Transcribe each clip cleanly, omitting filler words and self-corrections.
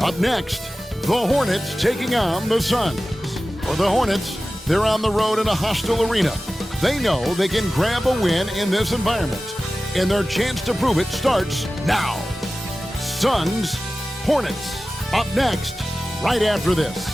Up next, the Hornets taking on the Suns. For the Hornets, they're on the road in a hostile arena. They know they can grab a win in this environment, and their chance to prove it starts now. Suns, Hornets, up next, right after this.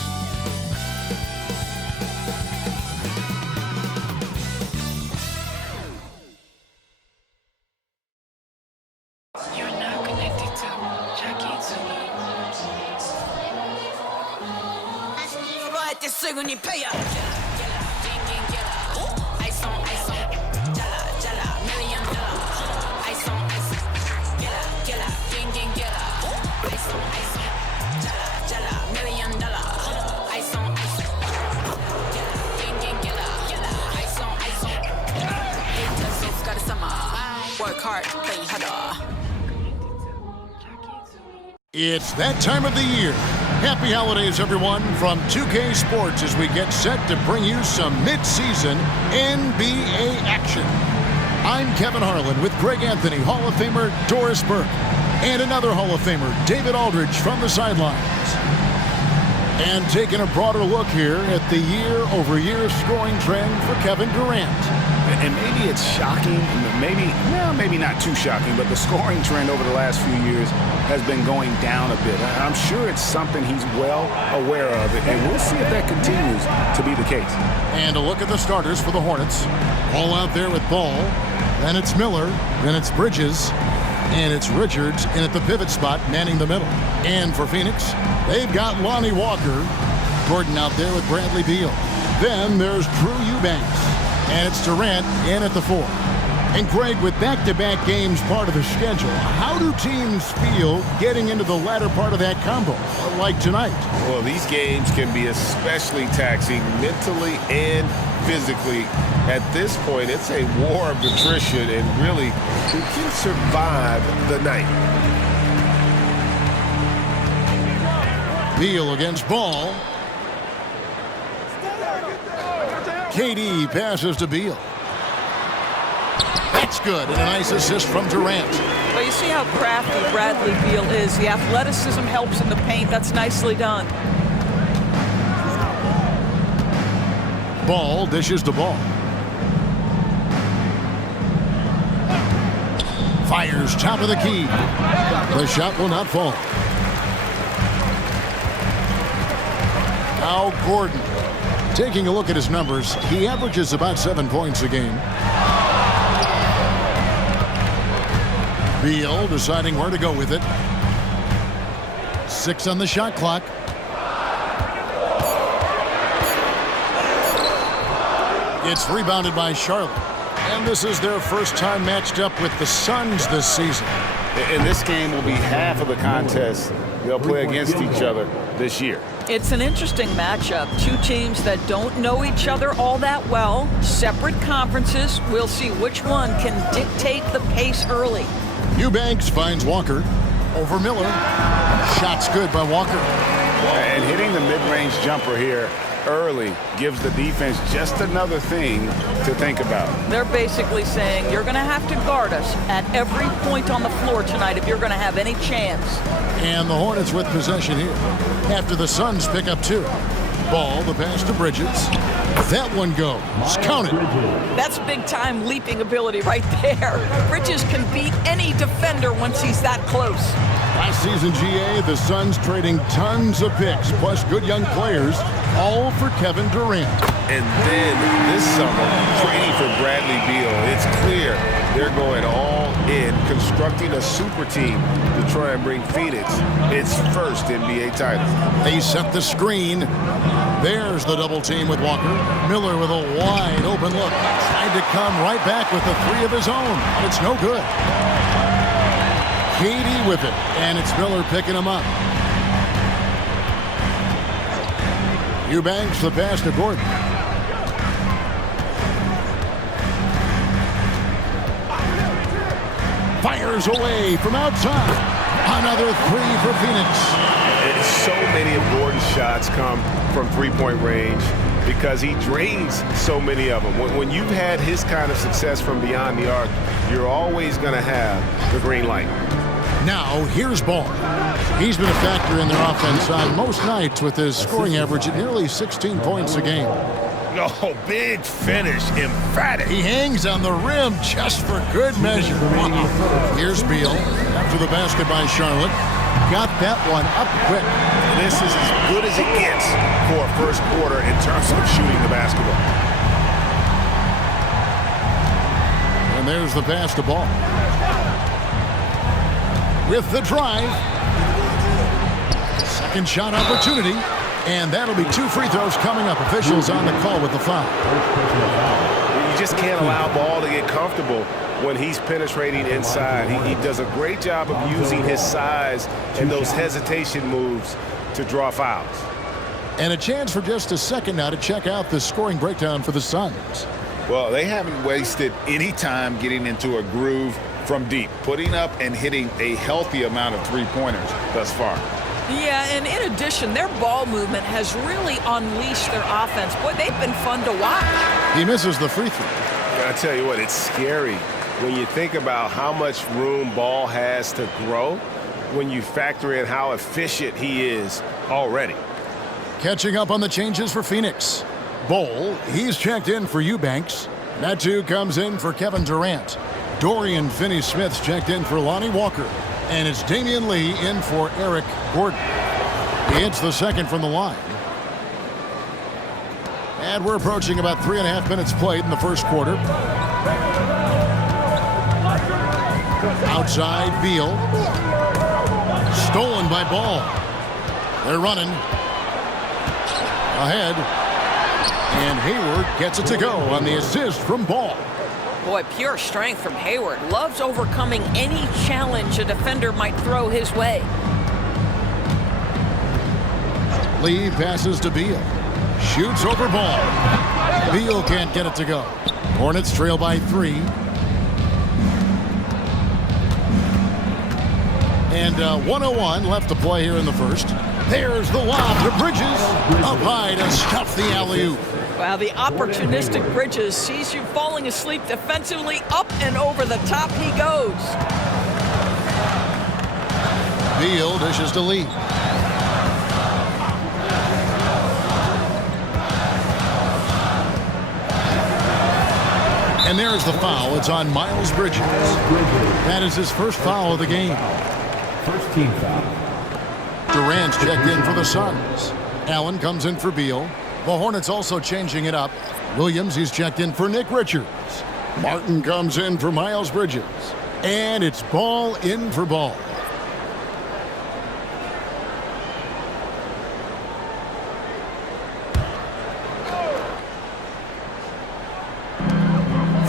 It's that time of the year. Happy holidays, everyone, from 2K Sports as we get set to bring you some mid-season NBA action. I'm Kevin Harlan with Greg Anthony, Hall of Famer Doris Burke, and another Hall of Famer, David Aldridge, from the sidelines. And taking a broader look here at the year-over-year scoring trend for Kevin Durant. And maybe it's shocking, maybe not too shocking, but the scoring trend over the last few years has been going down a bit. I'm sure it's something he's well aware of, and we'll see if that continues to be the case. And a look at the starters for the Hornets. All out there with Ball, then it's Miller, then it's Bridges, and it's Richards in at the pivot spot, manning the middle. And for Phoenix, they've got Lonnie Walker, Gordon out there with Bradley Beal. Then there's Drew Eubanks, and it's Durant in at the 4. And Greg, with back-to-back games part of the schedule, how do teams feel getting into the latter part of that combo, like tonight? Well, these games can be especially taxing mentally and physically. At this point, it's a war of attrition, and really, who can survive the night? Beal against Ball. KD passes to Beal. That's good, and a nice assist from Durant. Well, you see how crafty Bradley Beal is. The athleticism helps in the paint. That's nicely done. Ball dishes the ball. Fires top of the key. The shot will not fall. Now Gordon. Taking a look at his numbers, he averages about 7 points a game. Beal deciding where to go with it. 6 on the shot clock. It's rebounded by Charlotte. And this is their first time matched up with the Suns this season. And this game will be half of the contest they'll play against each other this year. It's an interesting matchup. Two teams that don't know each other all that well. Separate conferences. We'll see which one can dictate the pace early. Eubanks finds Walker over Miller. Shot's good by Walker. And hitting the mid-range jumper here early gives the defense just another thing to think about. They're basically saying you're going to have to guard us at every point on the floor tonight if you're going to have any chance. And the Hornets with possession here after the Suns pick up 2. Ball, the pass to Bridges. That one goes. Count it. That's big-time leaping ability right there. Bridges can beat any defender once he's that close. Last season, GA, the Suns trading tons of picks, plus good young players, all for Kevin Durant. And then this summer, trading for Bradley Beal. It's clear they're going all in, constructing a super team to try and bring Phoenix its first NBA title. They set the screen. There's the double team with Walker. Miller with a wide open look. Tried to come right back with the 3 of his own. It's no good. KD with it, and it's Miller picking him up. Eubanks the pass to Gordon. Fires away from outside. Another 3 for Phoenix. So many of Gordon's shots come from three-point range because he drains so many of them. When you've had his kind of success from beyond the arc, you're always going to have the green light. Now, here's Ball. He's been a factor in their offense on most nights with his scoring average at nearly 16 points a game. Oh, big finish, emphatic. He hangs on the rim just for good measure. Wow. Here's Beal after the basket by Charlotte. Got that one up quick. This is as good as it gets for a first quarter in terms of shooting the basketball. And there's the pass to Ball. With the drive. Second shot opportunity. And that'll be 2 free throws coming up. Officials on the call with the foul. You just can't allow Ball to get comfortable when he's penetrating inside. He does a great job of using his size and those hesitation moves to draw fouls. And a chance for just a second now to check out the scoring breakdown for the Suns. Well, they haven't wasted any time getting into a groove from deep, putting up and hitting a healthy amount of three-pointers thus far. Yeah, and in addition, their ball movement has really unleashed their offense. Boy, they've been fun to watch. He misses the free throw. I tell you what, it's scary when you think about how much room Ball has to grow when you factor in how efficient he is already. Catching up on the changes for Phoenix. Bol, he's checked in for Eubanks. That too comes in for Kevin Durant. Dorian Finney-Smith's checked in for Lonnie Walker. And it's Damian Lee in for Eric Gordon. He hits the second from the line. And we're approaching about 3.5 minutes played in the first quarter. Outside, Beal. Stolen by Ball. They're running. Ahead. And Hayward gets it to go on the assist from Ball. Boy, pure strength from Hayward. Loves overcoming any challenge a defender might throw his way. Lee passes to Beal. Shoots over Ball. Beal can't get it to go. Hornets trail by 3. And 1:01 left to play here in the first. There's the lob to Bridges. Up high to stuff the alley-oop. Wow, the opportunistic Bridges sees you falling asleep defensively. Up and over the top he goes. Beal dishes to Lee. And there's the foul. It's on Miles Bridges. That is his first foul of the game. First team foul. Durant's checked in for the Suns. Allen comes in for Beal. The Hornets also changing it up. Williams, he's checked in for Nick Richards. Martin comes in for Miles Bridges. And it's Ball in for Ball.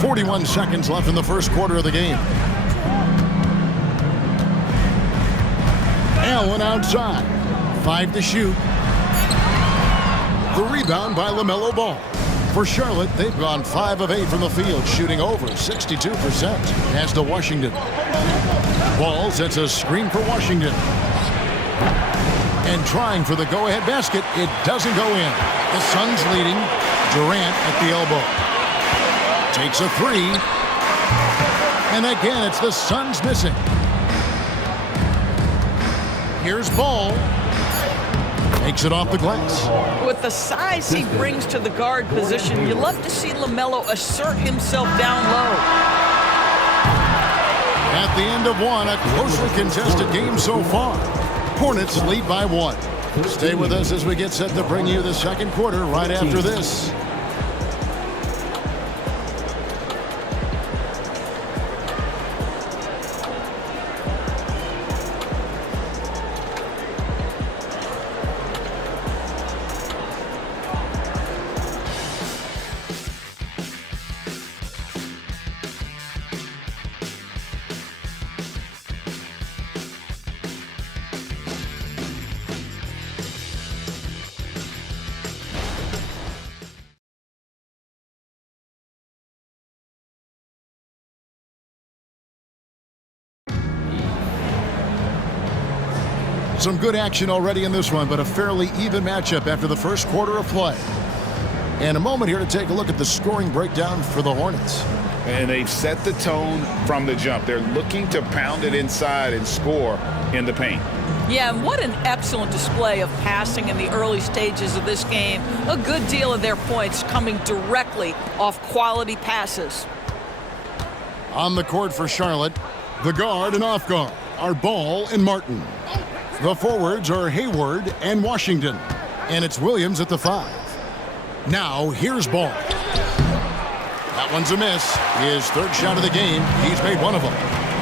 .41 seconds left in the first quarter of the game. Allen outside. 5 to shoot. The rebound by LaMelo Ball. For Charlotte, they've gone 5 of 8 from the field, shooting over 62%. Pass to Washington. Ball sets a screen for Washington. And trying for the go-ahead basket, it doesn't go in. The Suns leading. Durant at the elbow. Takes a 3. And again, it's the Suns missing. Here's Ball. Makes it off the glass. With the size he brings to the guard position, you love to see LaMelo assert himself down low. At the end of one, a closely contested game so far. Hornets lead by 1. Stay with us as we get set to bring you the second quarter right after this. Some good action already in this one, but a fairly even matchup after the first quarter of play. And a moment here to take a look at the scoring breakdown for the Hornets. And they've set the tone from the jump. They're looking to pound it inside and score in the paint. Yeah, and what an excellent display of passing in the early stages of this game. A good deal of their points coming directly off quality passes. On the court for Charlotte, the guard and off guard are Ball and Martin. The forwards are Hayward and Washington. And it's Williams at the 5. Now, here's Ball. That one's a miss. His third shot of the game. He's made one of them.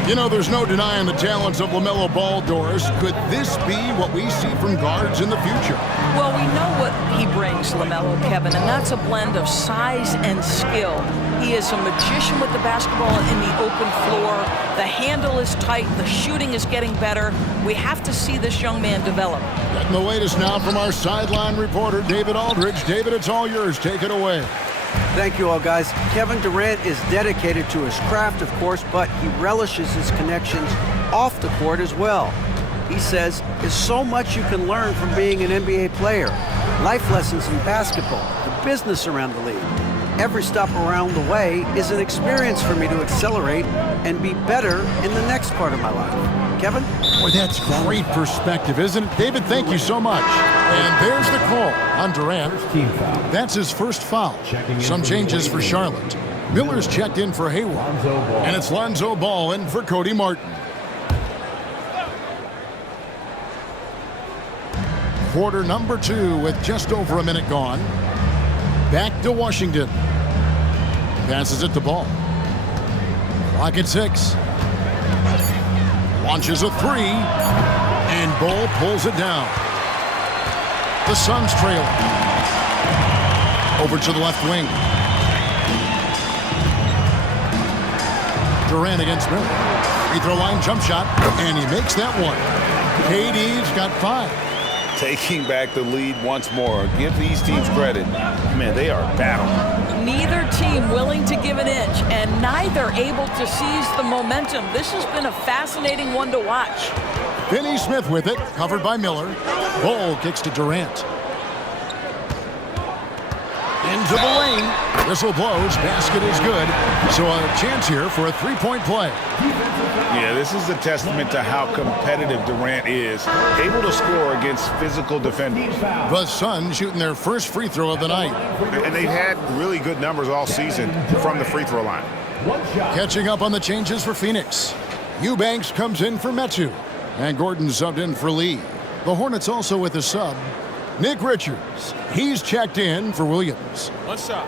You know, there's no denying the talents of LaMelo Ball, Doris. Could this be what we see from guards in the future? Well, we know what he brings, LaMelo, Kevin, and that's a blend of size and skill. He is a magician with the basketball in the open floor. The handle is tight. The shooting is getting better. We have to see this young man develop. Getting the latest now from our sideline reporter, David Aldridge. David, it's all yours. Take it away. Thank you all, guys. Kevin Durant is dedicated to his craft, of course, but he relishes his connections off the court as well. He says, there's so much you can learn from being an NBA player. Life lessons in basketball, the business around the league. Every stop around the way is an experience for me to accelerate and be better in the next part of my life. Kevin? Boy, that's great perspective, isn't it? David, thank you so much. And there's the call on Durant. Team foul. That's his first foul. Checking in Some for changes for Williams. Charlotte. Miller's checked in for Hayward. Lonzo Ball. And it's Lonzo Ball in for Cody Martin. Quarter number 2 with just over a minute gone. Back to Washington. Passes it to Ball. Clock at 6. Launches a 3. And Ball pulls it down. The Suns trail. Over to the left wing. Durant against Miller. Free throw line jump shot. And he makes that one. KD's got 5. Taking back the lead once more. Give these teams credit. Man, they are battling. Neither team willing to give an inch, and neither able to seize the momentum. This has been a fascinating one to watch. Finney Smith with it, covered by Miller. Ball kicks to Durant. Into the lane. Whistle blows. Basket is good. So a chance here for a three-point play. Yeah, this is a testament to how competitive Durant is. Able to score against physical defenders. The Suns shooting their first free throw of the night. And they've had really good numbers all season from the free throw line. One shot. Catching up on the changes for Phoenix. Eubanks comes in for Metu. And Gordon subbed in for Lee. The Hornets also with a sub. Nick Richards. He's checked in for Williams. What's up?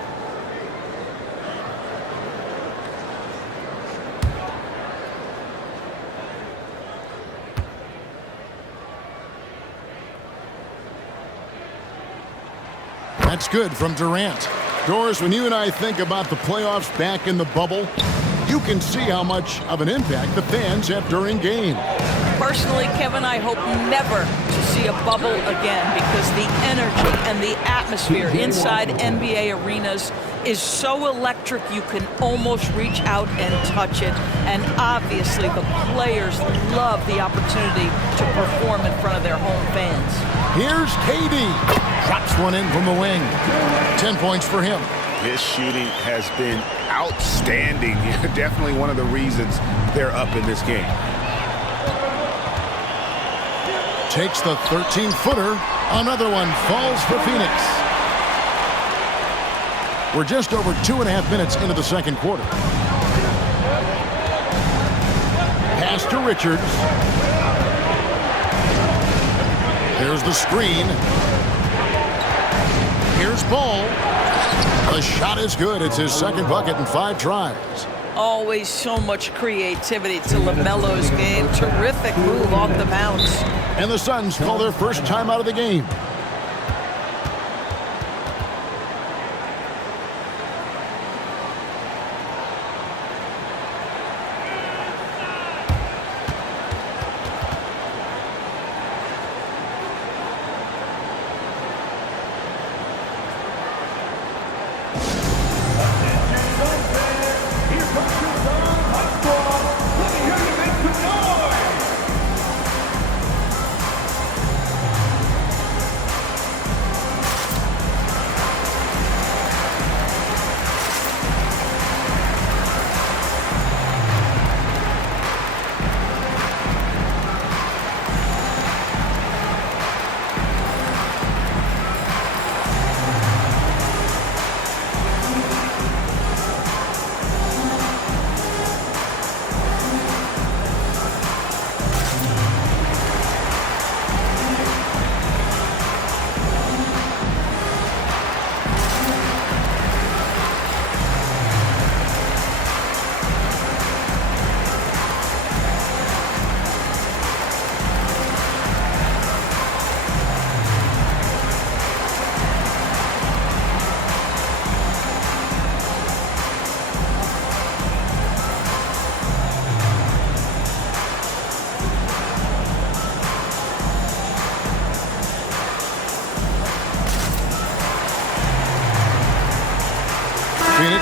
That's good from Durant. Doris, when you and I think about the playoffs back in the bubble, you can see how much of an impact the fans have during game. Personally, Kevin, I hope never to see a bubble again because the energy and the atmosphere inside NBA arenas is so electric you can almost reach out and touch it. And obviously the players love the opportunity to perform in front of their home fans. Here's KD. Drops one in from the wing. 10 points for him. His shooting has been outstanding. Definitely one of the reasons they're up in this game. Takes the 13-footer. Another one falls for Phoenix. We're just over 2.5 minutes into the second quarter. Pass to Richards. Here's the screen. Here's Ball. The shot is good. It's his second bucket in 5 tries. Always so much creativity to LaMelo's game. Terrific move off the bounce. And the Suns call their first time out of the game.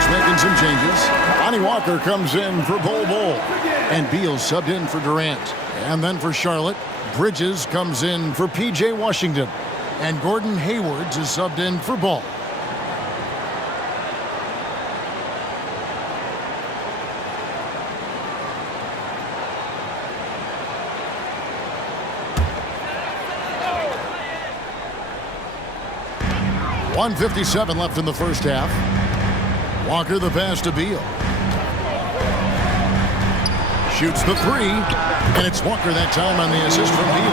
Phoenix making some changes. Lonnie Walker comes in for Bol. And Beal subbed in for Durant. And then for Charlotte, Bridges comes in for P.J. Washington. And Gordon Hayward is subbed in for Ball. .157 left in the first half. Walker the pass to Beal. Shoots the three, and it's Walker that time on the assist from Beal.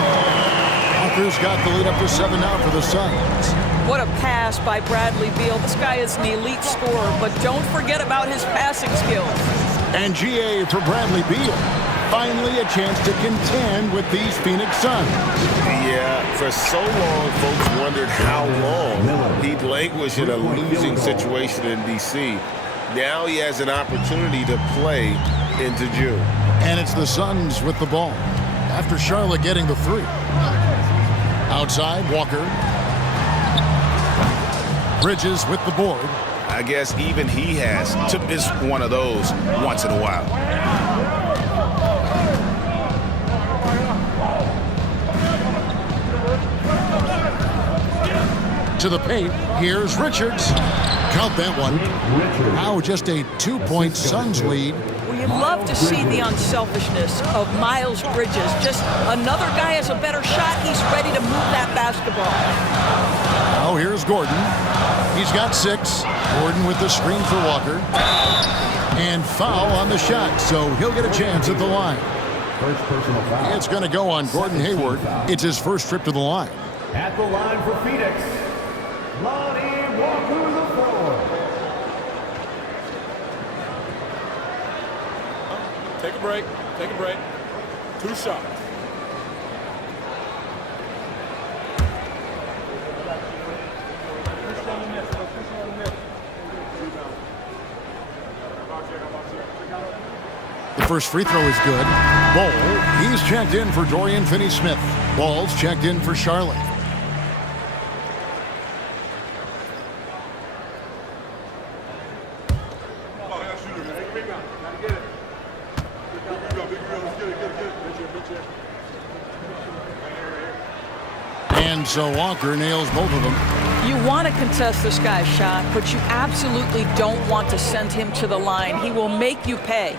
Walker's got the lead up to 7 now for the Suns. What a pass by Bradley Beal. This guy is an elite scorer, but don't forget about his passing skills. And GA for Bradley Beal. Finally a chance to contend with these Phoenix Suns. Yeah, for so long, folks wondered how long he'd languish in a losing situation in D.C. Now he has an opportunity to play into June. And it's the Suns with the ball after Charlotte getting the three. Outside, Walker. Bridges with the board. I guess even he has to miss one of those once in a while. To the paint, here's Richards. Count that one. Now just a 2-point Suns lead. Well, you'd love to see the unselfishness of Miles Bridges. Just another guy has a better shot. He's ready to move that basketball. Now here's Gordon. He's got 6. Gordon with the screen for Walker. And foul on the shot, so he'll get a chance at the line. First personal foul. It's going to go on Gordon Hayward. It's his first trip to the line. At the line for Phoenix, Lonnie Walker the forward. Take a break. Take a break. 2 shots. The first free throw is good. Ball, he's checked in for Dorian Finney-Smith. Ball's checked in for Charlotte. And so Walker nails both of them. You want to contest this guy's shot, but you absolutely don't want to send him to the line. He will make you pay.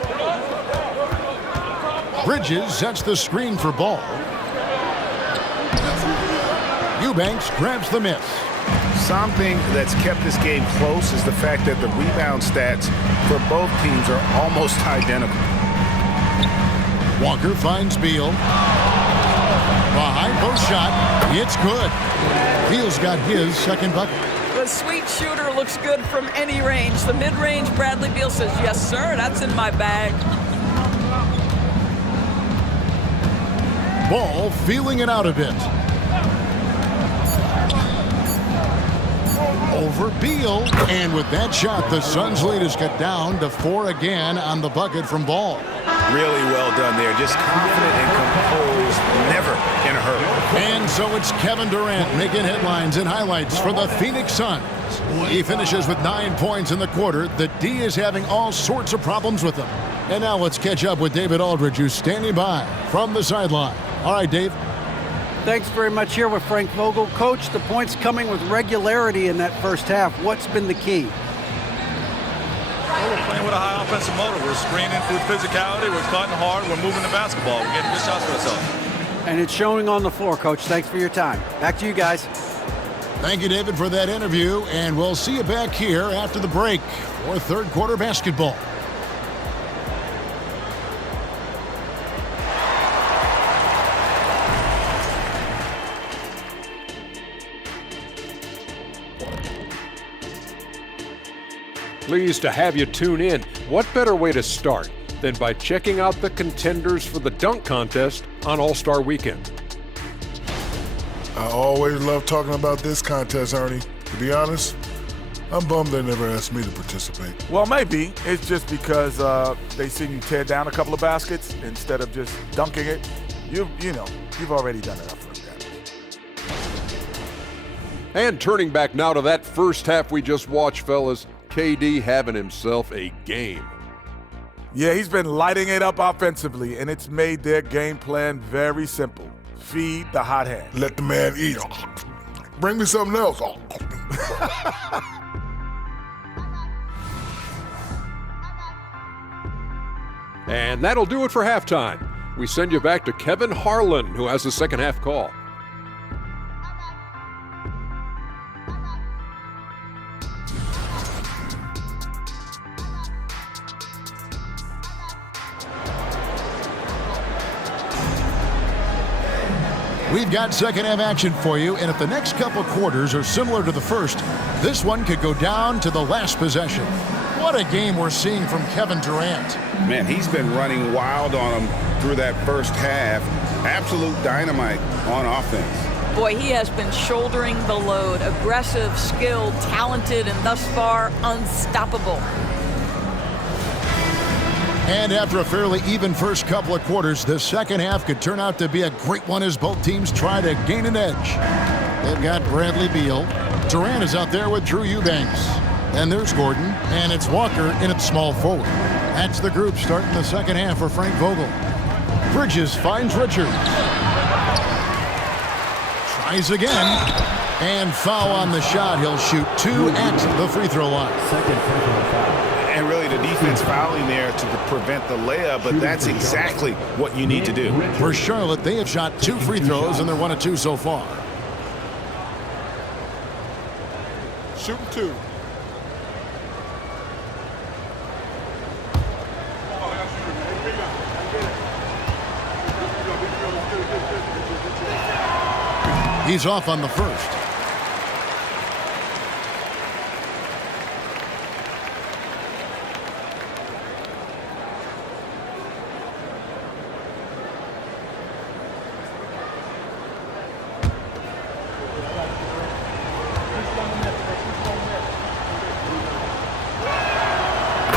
Bridges sets the screen for Ball. Eubanks grabs the miss. Something that's kept this game close is the fact that the rebound stats for both teams are almost identical. Walker finds Beal. Behind post shot. It's good. Beal's got his second bucket. The sweet shooter looks good from any range. The mid-range, Bradley Beal says, yes, sir, that's in my bag. Ball feeling it out a bit. Over Beal. And with that shot, the Suns' lead is cut down to 4 again on the bucket from Ball. Really well done there. Just confident and composed, never in a hurry. And so it's Kevin Durant making headlines and highlights for the Phoenix Suns. He finishes with 9 points in the quarter. The D is having all sorts of problems with him. And now let's catch up with David Aldridge, who's standing by from the sideline. All right, Dave. Thanks very much. Here with Frank Vogel. Coach, the points coming with regularity in that first half. What's been the key? Well, we're playing with a high offensive motor. We're screening with physicality. We're cutting hard. We're moving the basketball. We're getting good shots for ourselves. And it's showing on the floor, Coach. Thanks for your time. Back to you guys. Thank you, David, for that interview. And we'll see you back here after the break for third quarter basketball. Pleased to have you tune in. What better way to start than by checking out the contenders for the dunk contest on All-Star Weekend? I always love talking about this contest, Ernie. To be honest, I'm bummed they never asked me to participate. Well, maybe it's just because they seen you tear down a couple of baskets instead of just dunking it. You've already done enough for them. And turning back now to that first half we just watched, fellas, KD having himself a game. Yeah, he's been lighting it up offensively, and it's made their game plan very simple. Feed the hot hand. Let the man eat. Bring me something else. And that'll do it for halftime. We send you back to Kevin Harlan, who has the second half call. We've got second half action for you, and if the next couple quarters are similar to the first, this one could go down to the last possession. What a game we're seeing from Kevin Durant. Man, he's been running wild on him through that first half. Absolute dynamite on offense. Boy, he has been shouldering the load. Aggressive, skilled, talented, and thus far unstoppable. And after a fairly even first couple of quarters, the second half could turn out to be a great one as both teams try to gain an edge. They've got Bradley Beal. Durant is out there with Drew Eubanks. And there's Gordon, and it's Walker in at small forward. That's the group starting the second half for Frank Vogel. Bridges finds Richards. Tries again. And foul on the shot. He'll shoot 2 at the free throw line. And really the defense fouling there to prevent the layup, but that's exactly what you need to do. For Charlotte, they have shot 2 free throws, and they're 1 of 2 so far. Shooting 2. He's off on the first.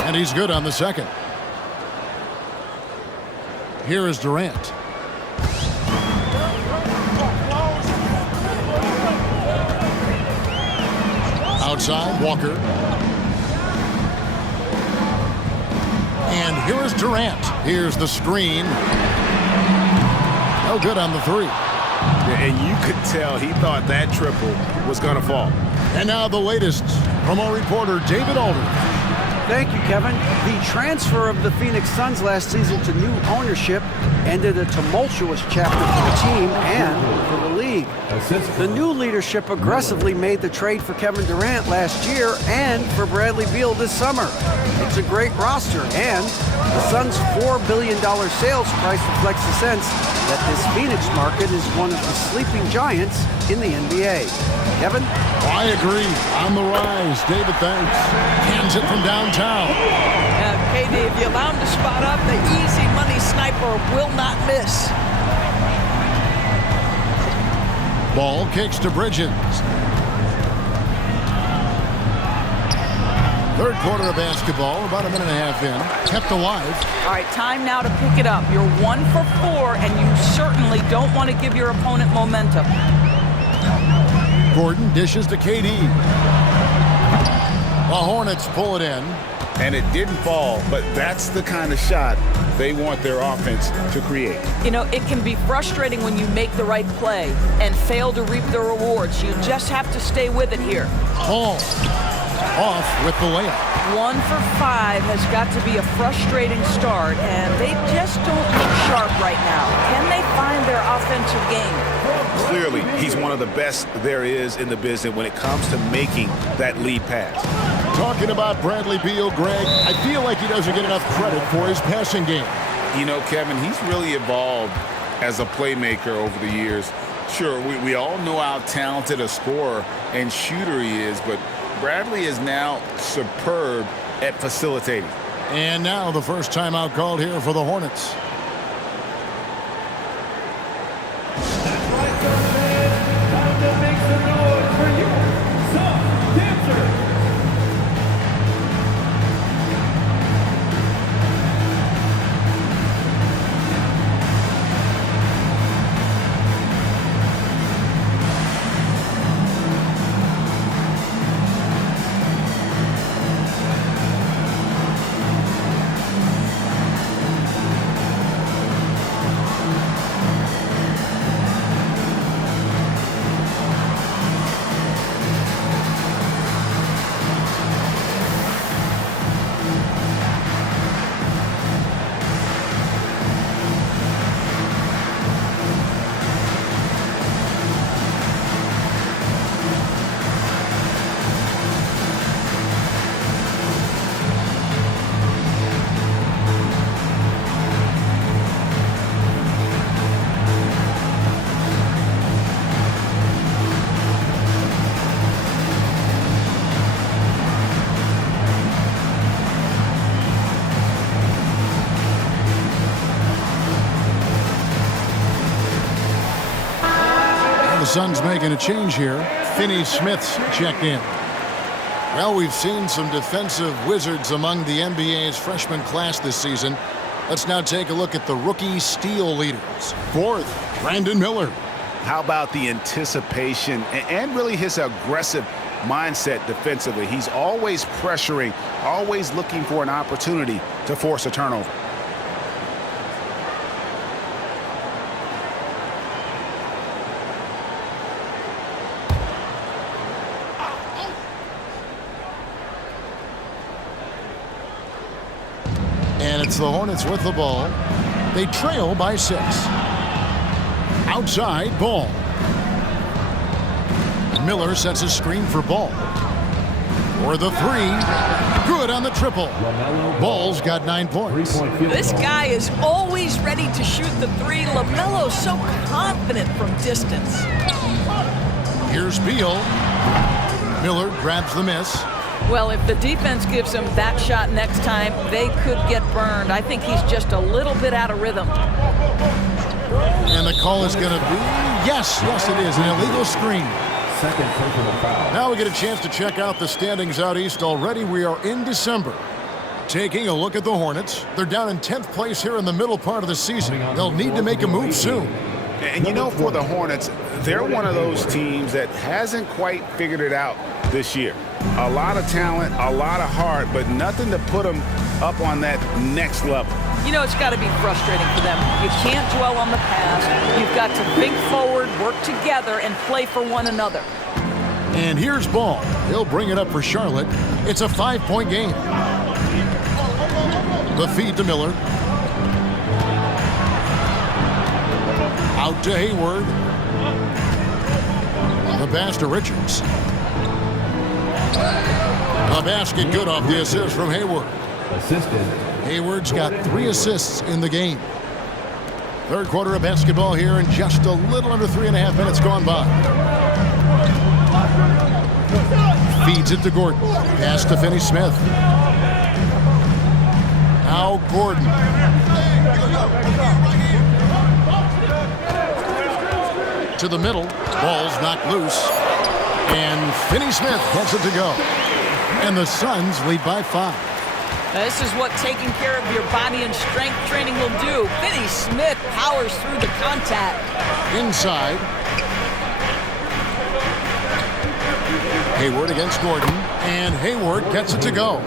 And he's good on the second. Here is Durant. Outside, Walker. And here is Durant. Here's the screen. No good on the 3. And you could tell he thought that triple was going to fall. And now the latest from our reporter, David Aldridge. Thank you, Kevin. The transfer of the Phoenix Suns last season to new ownership ended a tumultuous chapter for the team and for the league. The new leadership aggressively made the trade for Kevin Durant last year and for Bradley Beal this summer. It's a great roster, and the Suns' $4 billion sales price reflects the sense that this Phoenix market is one of the sleeping giants in the NBA. Kevin? I agree. On the rise. David, thanks. Hands it from downtown. KD, if you allow him to spot up, the easy money sniper will not miss. Ball kicks to Bridges. Third quarter of basketball, about a minute and a half in. Kept alive. All right, time now to pick it up. You're 1 for 4, and you certainly don't want to give your opponent momentum. Gordon dishes to KD. The Hornets pull it in. And it didn't fall, but that's the kind of shot they want their offense to create. You know, it can be frustrating when you make the right play and fail to reap the rewards. You just have to stay with it here. Ball off with the layup. 1 for 5 has got to be a frustrating start, and they just don't look sharp right now. Can they find their offensive game? Clearly, he's one of the best there is in the business when it comes to making that lead pass. Talking about Bradley Beal, Greg, I feel like he doesn't get enough credit for his passing game. You know, Kevin, he's really evolved as a playmaker over the years. Sure, we all know how talented a scorer and shooter he is, but Bradley is now superb at facilitating. And now the first timeout called here for the Hornets. Time to make some noise for you, some dancers. The Suns making a change here. Finney Smith's checked in. Well, we've seen some defensive wizards among the NBA's freshman class this season. Let's now take a look at the rookie steal leaders. Fourth, Brandon Miller. How about the anticipation and really his aggressive mindset defensively? He's always pressuring, always looking for an opportunity to force a turnover. And it's the Hornets with the ball. They trail by 6. Outside, Ball. Miller sets a screen for Ball. For the 3. Good on the triple. Ball's got 9 points. This guy is always ready to shoot the 3. LaMelo's so confident from distance. Here's Beal. Miller grabs the miss. Well, if the defense gives him that shot next time, they could get burned. I think he's just a little bit out of rhythm. And the call is going to be, yes, it is, an illegal screen. Second personal foul. Now we get a chance to check out the standings out east already. We are in December. Taking a look at the Hornets. They're down in 10th place here in the middle part of the season. They'll need to make a move soon. And you know, for the Hornets, they're one of those teams that hasn't quite figured it out this year. A lot of talent, a lot of heart, but nothing to put them up on that next level. You know, it's got to be frustrating for them. You can't dwell on the past. You've got to think forward, work together, and play for one another. And here's Ball. He'll bring it up for Charlotte. It's a 5-point game. The feed to Miller. Out to Hayward. The pass to Richards. The basket good off the assist from Hayward. Assisted. Hayward's got 3 assists in the game. Third quarter of basketball here, and just a little under 3.5 minutes gone by. Feeds it to Gordon. Pass to Finney Smith. Now Gordon. To the middle. Ball's knocked loose. And Finney Smith gets it to go. And the Suns lead by 5. Now, this is what taking care of your body and strength training will do. Finney Smith powers through the contact. Inside. Hayward against Gordon. And Hayward gets it to go.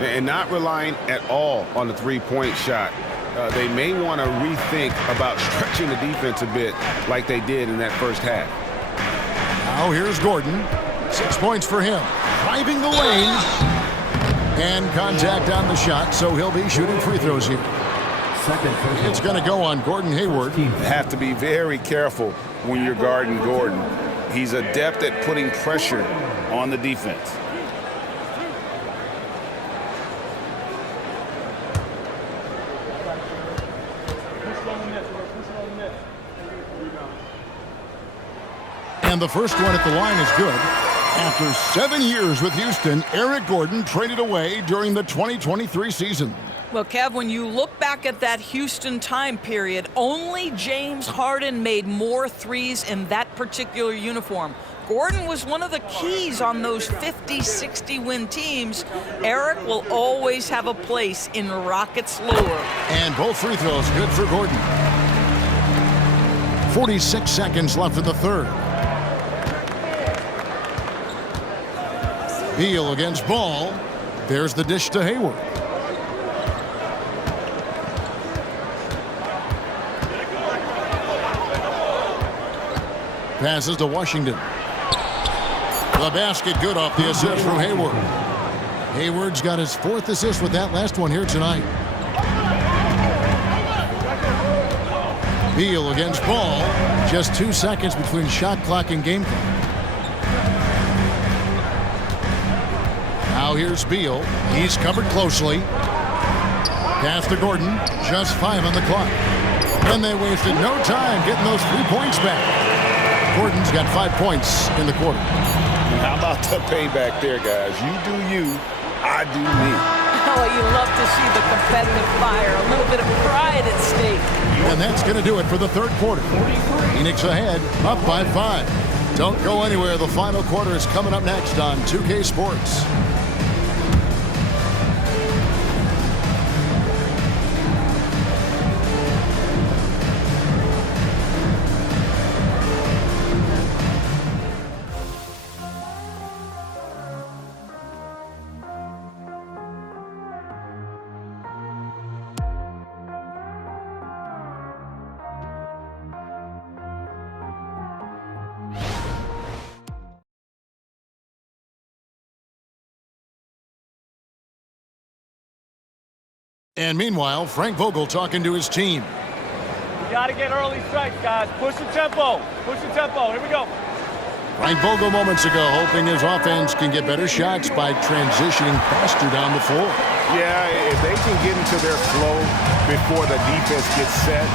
And not relying at all on the three-point shot. They may want to rethink about stretching the defense a bit like they did in that first half. Now here's Gordon. 6 points for him. Driving the lane. And contact on the shot, so he'll be shooting free throws here. It's going to go on Gordon Hayward. You have to be very careful when you're guarding Gordon. He's adept at putting pressure on the defense. And the first one at the line is good. After 7 years with Houston, Eric Gordon traded away during the 2023 season. Well, Kev, when you look back at that Houston time period, only James Harden made more threes in that particular uniform. Gordon was one of the keys on those 50-60 win teams. Eric will always have a place in Rockets lore. And both free throws good for Gordon. 46 seconds left in the third. Beal against Ball. There's the dish to Hayward. Passes to Washington. The basket good off the assist from Hayward. Hayward's got his 4th assist with that last one here tonight. Beal against Ball. Just 2 seconds between shot clock and game clock. Now here's Beal. He's covered closely. Pass to Gordon. Just 5 on the clock. And they wasted no time getting those 3 points back. Gordon's got 5 points in the quarter. How about the payback there, guys? You do you, I do me. Oh, you love to see the competitive fire, a little bit of pride at stake. And that's going to do it for the third quarter. Phoenix ahead, up by 5. Don't go anywhere. The final quarter is coming up next on 2K Sports. And meanwhile, Frank Vogel talking to his team. You got to get early strikes, guys. Push the tempo. Push the tempo. Here we go. Frank Vogel moments ago hoping his offense can get better shots by transitioning faster down the floor. Yeah, if they can get into their flow before the defense gets set,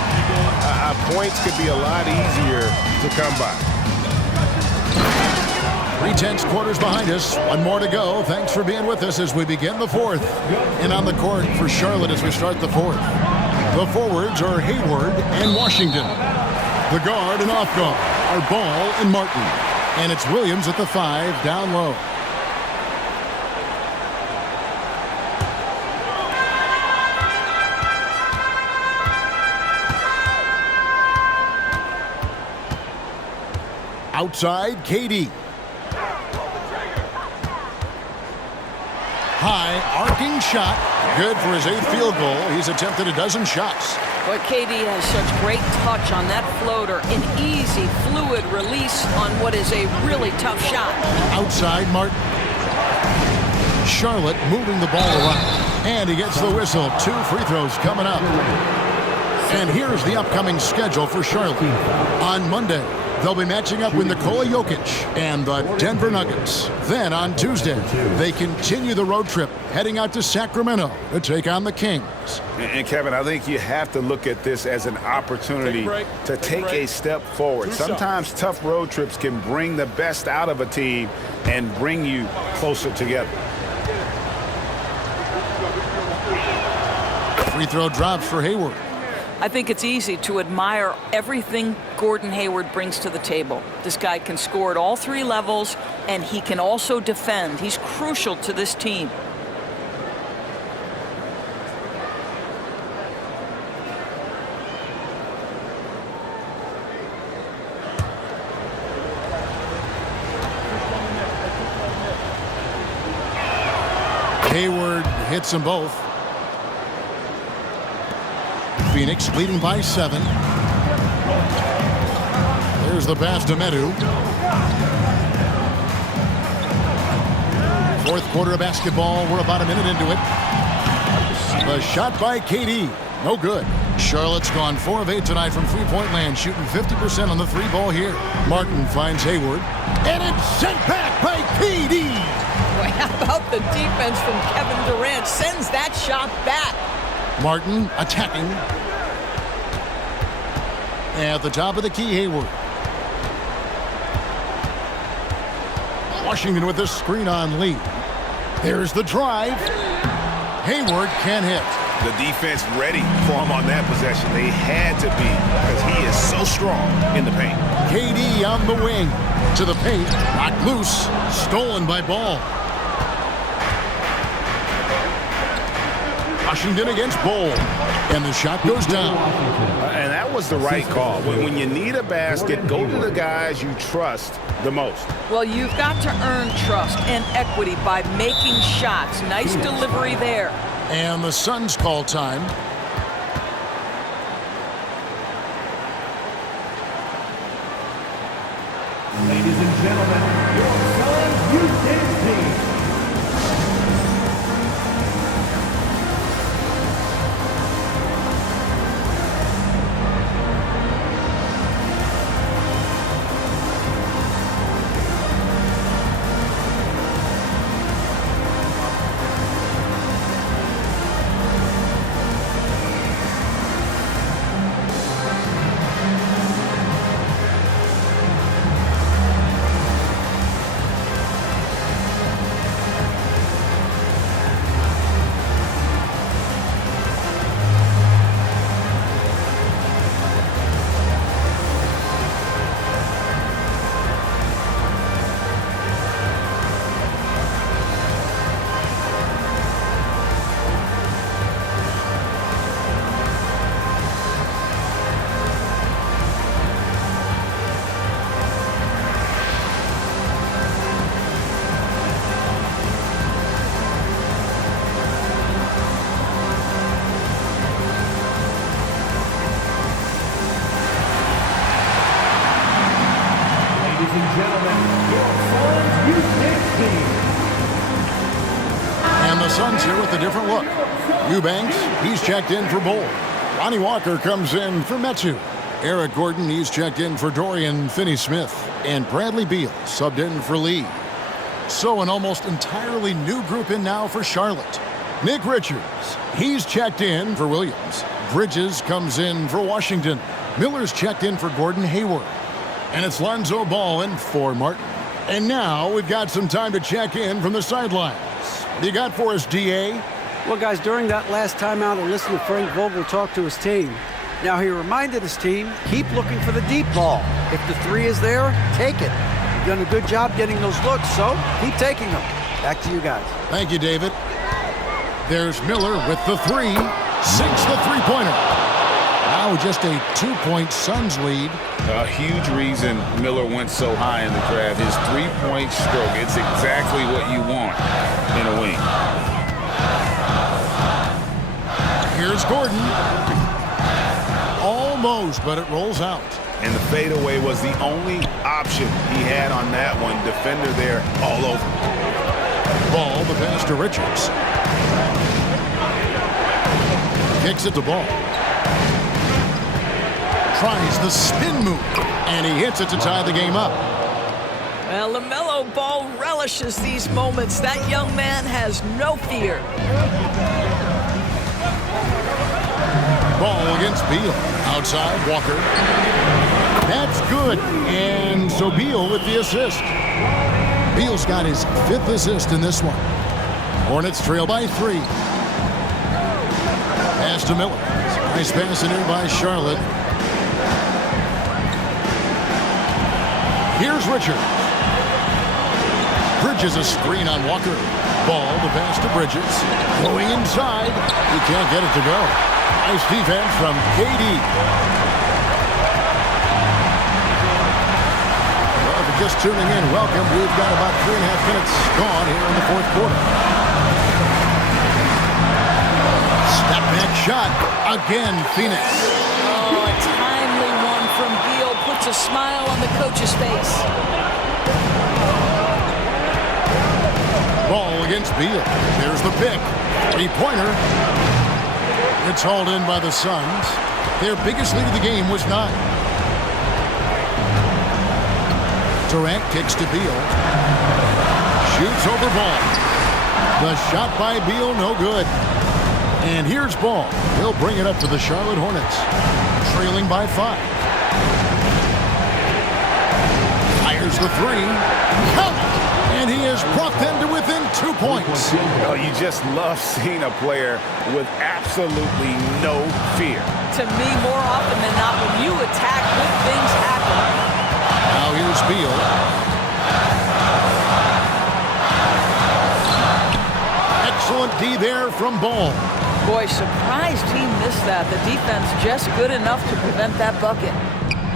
points could be a lot easier to come by. 3/10 quarters behind us. One more to go. Thanks for being with us as we begin the fourth. And on the court for Charlotte as we start the fourth. The forwards are Hayward and Washington. The guard and off guard are Ball and Martin. And it's Williams at the 5 down low. Outside, KD. High arcing shot. Good for his 8th field goal. He's attempted a dozen shots. But KD has such great touch on that floater. An easy, fluid release on what is a really tough shot. Outside, Martin. Charlotte moving the ball around. And he gets the whistle. 2 free throws coming up. And here's the upcoming schedule for Charlotte. On Monday, they'll be matching up with Nikola Jokic and the Denver Nuggets. Then on Tuesday, they continue the road trip, heading out to Sacramento to take on the Kings. And Kevin, I think you have to look at this as an opportunity to take a step forward. Sometimes tough road trips can bring the best out of a team and bring you closer together. Free throw drops for Hayward. I think it's easy to admire everything Gordon Hayward brings to the table. This guy can score at all 3 levels, and he can also defend. He's crucial to this team. Hayward hits them both. Phoenix leading by 7. There's the pass to Medu. 4th quarter of basketball. We're about a minute into it. The shot by KD. No good. Charlotte's gone 4 of 8 tonight from three-point land, shooting 50% on the 3 ball here. Martin finds Hayward. And it's sent back by KD. Well, how about the defense from Kevin Durant? Sends that shot back. Martin attacking. At the top of the key, Hayward. Washington with the screen on Lee. There's the drive. Hayward can't hit. The defense ready for him on that possession. They had to be because he is so strong in the paint. KD on the wing. To the paint. Knocked loose. Stolen by Ball. Washington against Ball. And the shot goes down. And that was the right call. When you need a basket, go to the guys you trust the most. Well, you've got to earn trust and equity by making shots. Nice delivery there. And the Suns call time. Ladies and gentlemen, your Suns Houston team. Ladies and gentlemen, your Suns Eubanks team. And the Suns here with a different look. Eubanks, he's checked in for Bull. Lonnie Walker comes in for Metu. Eric Gordon, he's checked in for Dorian Finney-Smith. And Bradley Beal subbed in for Lee. So an almost entirely new group in now for Charlotte. Nick Richards, he's checked in for Williams. Bridges comes in for Washington. Miller's checked in for Gordon Hayward. And it's Lonzo Ball in for Martin. And now we've got some time to check in from the sidelines. What do you got for us, DA? Well, guys, during that last timeout, I listened to Frank Vogel talk to his team. Now, he reminded his team, keep looking for the deep ball. If the three is there, take it. You've done a good job getting those looks, so keep taking them. Back to you guys. Thank you, David. There's Miller with the three. Sinks the three-pointer. Now just a 2-point Suns lead. A huge reason Miller went so high in the draft. His three-point stroke. It's exactly what you want in a wing. Here's Gordon. Almost, but it rolls out. And the fadeaway was the only option he had on that one. Defender there all over. Ball, the pass to Richards. Kicks it to Ball. Tries the spin move, and he hits it to tie the game up. Well, LaMelo Ball relishes these moments. That young man has no fear. Ball against Beal. Outside, Walker. That's good. And so Beal with the assist. Beal's got his 5th assist in this one. Hornets trail by 3. Pass to Miller. Nice pass in here by Charlotte. Here's Richards. Bridges a screen on Walker. Ball, the pass to Bridges. Going inside. He can't get it to go. Nice defense from KD. Well, if you're just tuning in, welcome. We've got about 3.5 minutes gone here in the 4th quarter. Step back shot. Again, Phoenix. Oh, a timely one from Beal puts a smile on the coach's face. Ball against Beal. There's the pick. 3-pointer. It's hauled in by the Suns. Their biggest lead of the game was 9. Durant kicks to Beal. Shoots over Ball. The shot by Beal, no good. And here's Ball. He'll bring it up to the Charlotte Hornets. Trailing by 5. Fires the 3. Count it! And he has brought them to within 2 points. Oh, you just love seeing a player with absolutely no fear. To me, more often than not, when you attack, good things happen. Now here's Beal. Excellent D there from Ball. Boy, surprised he missed that. The defense just good enough to prevent that bucket.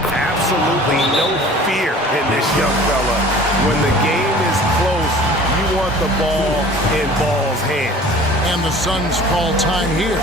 Absolutely no fear in this young fella. When the game is close, you want the ball in Ball's hand. And the Suns call time here.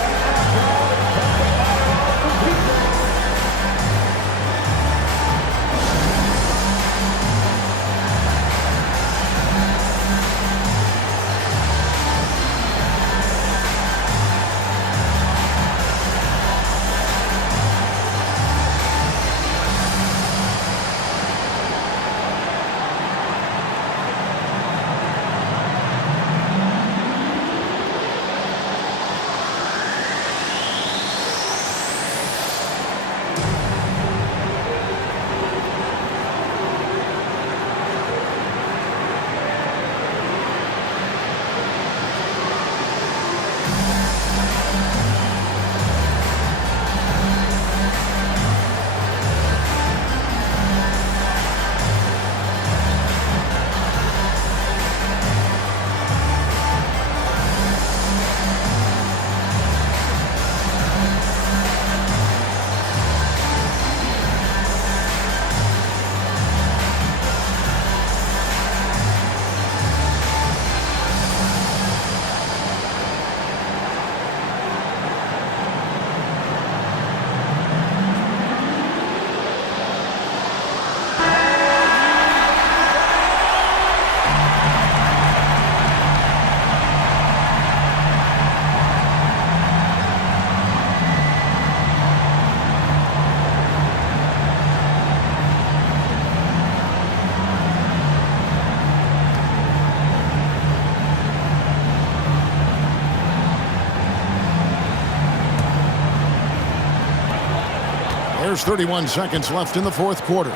There's 31 seconds left in the fourth quarter.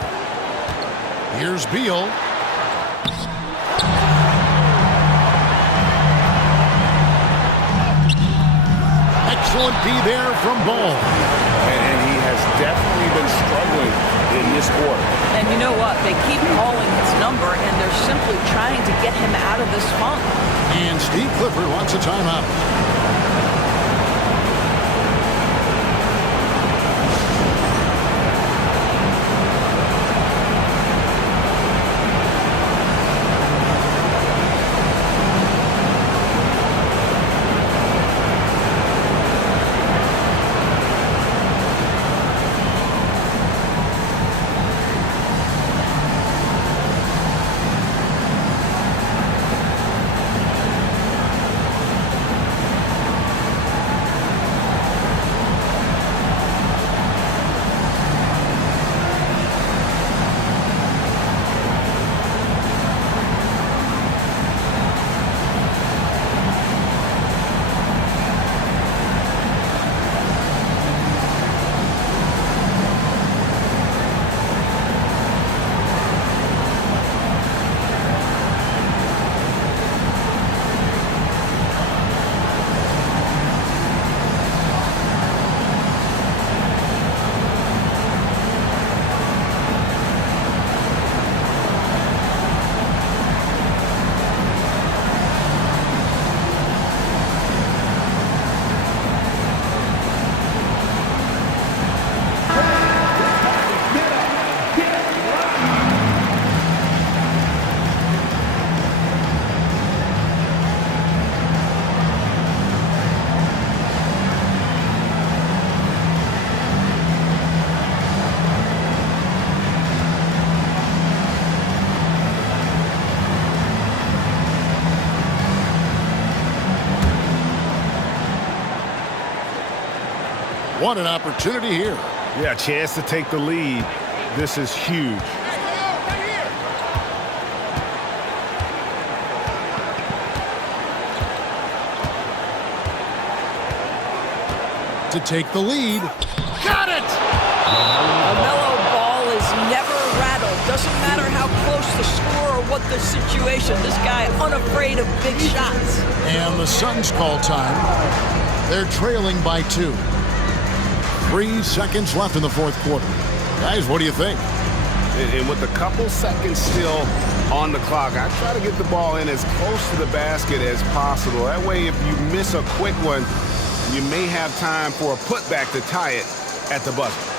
Here's Beal. Excellent D there from Ball. And he has definitely been struggling in this quarter. And you know what? They keep calling his number, and they're simply trying to get him out of this funk. And Steve Clifford wants a timeout. What an opportunity here. Yeah, a chance to take the lead. This is huge. To take the lead. Got it! LaMelo Ball is never rattled. Doesn't matter how close the score or what the situation. This guy unafraid of big shots. And the Suns call time. They're trailing by 2. 3 seconds left in the fourth quarter. Guys, what do you think? And with a couple seconds still on the clock, I try to get the ball in as close to the basket as possible. That way, if you miss a quick one, you may have time for a putback to tie it at the buzzer.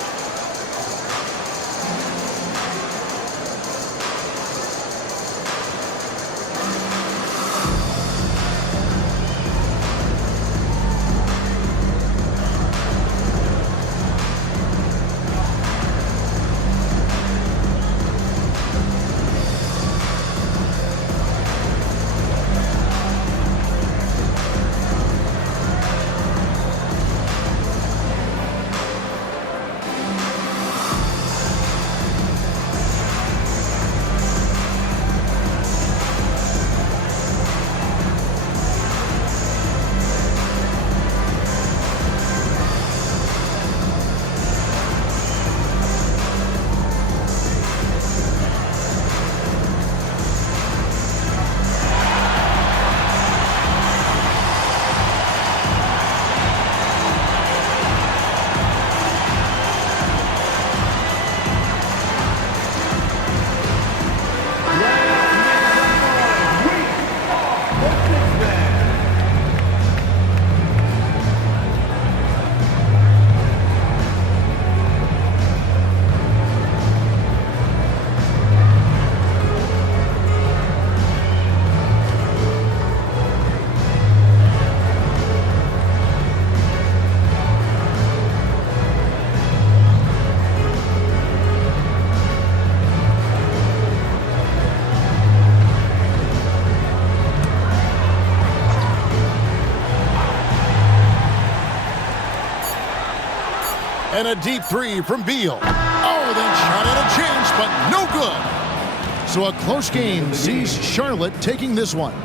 And a deep 3 from Beal. Oh, that shot had a chance, but no good. So a close game sees Charlotte taking this one.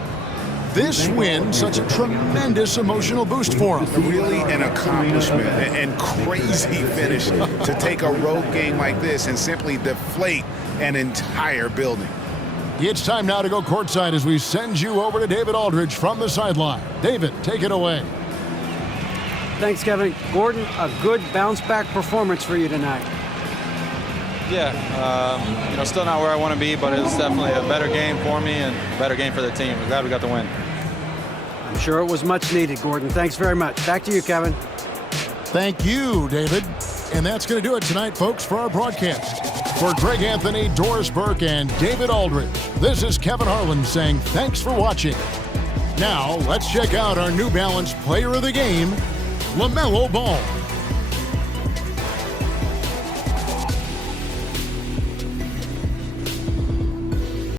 this win such a tremendous emotional boost for him. Really an accomplishment and crazy finish to take a road game like this and simply deflate an entire building. It's time now to go courtside as we send you over to David Aldridge from the sideline. David, take it away. Thanks, Kevin. Gordon, a good bounce-back performance for you tonight. Yeah, still not where I want to be, but it's definitely a better game for me and a better game for the team. We're glad we got the win. I'm sure it was much needed, Gordon. Thanks very much. Back to you, Kevin. Thank you, David. And that's going to do it tonight, folks, for our broadcast. For Greg Anthony, Doris Burke, and David Aldridge, this is Kevin Harlan saying thanks for watching. Now, let's check out our New Balance Player of the Game, LaMelo Ball.